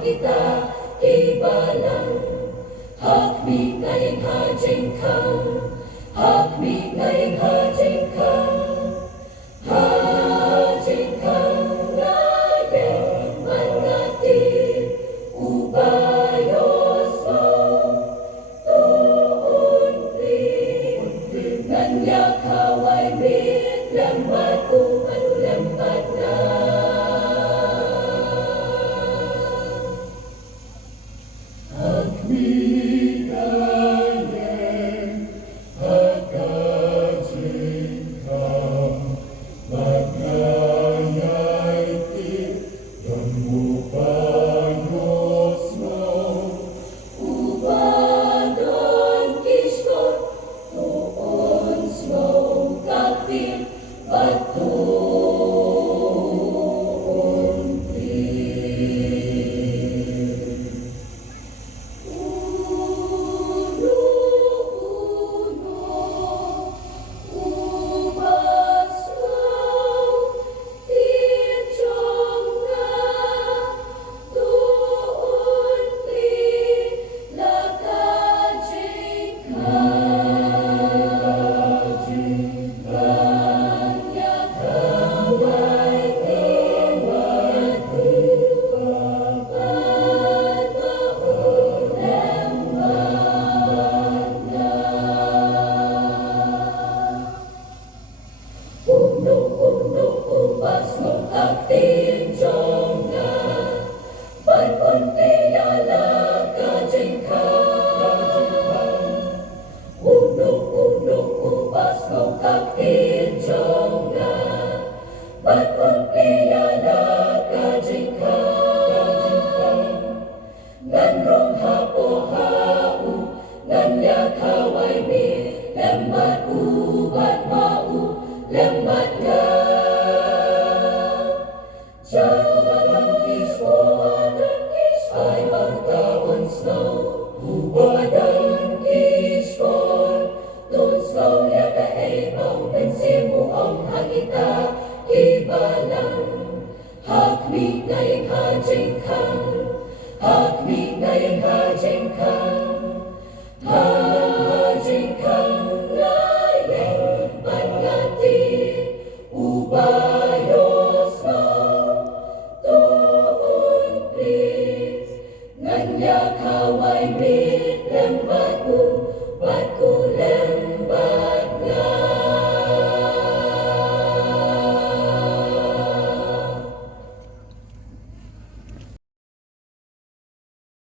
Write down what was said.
Kita ibalang hak mi ngayeng hajing kang hak mi ngayeng hajing kang ngayeng mangati ubayos mo tuon li nanyak haway mit lambat lambat na lembat ubat bau lembat nga Jabatan kiskon ay magtaon snow ubadan kiskon Don snow ya kaibang pensimu ang hagita ibalang hakmi ngayeng hajing kang hakmi ngayeng hajing kang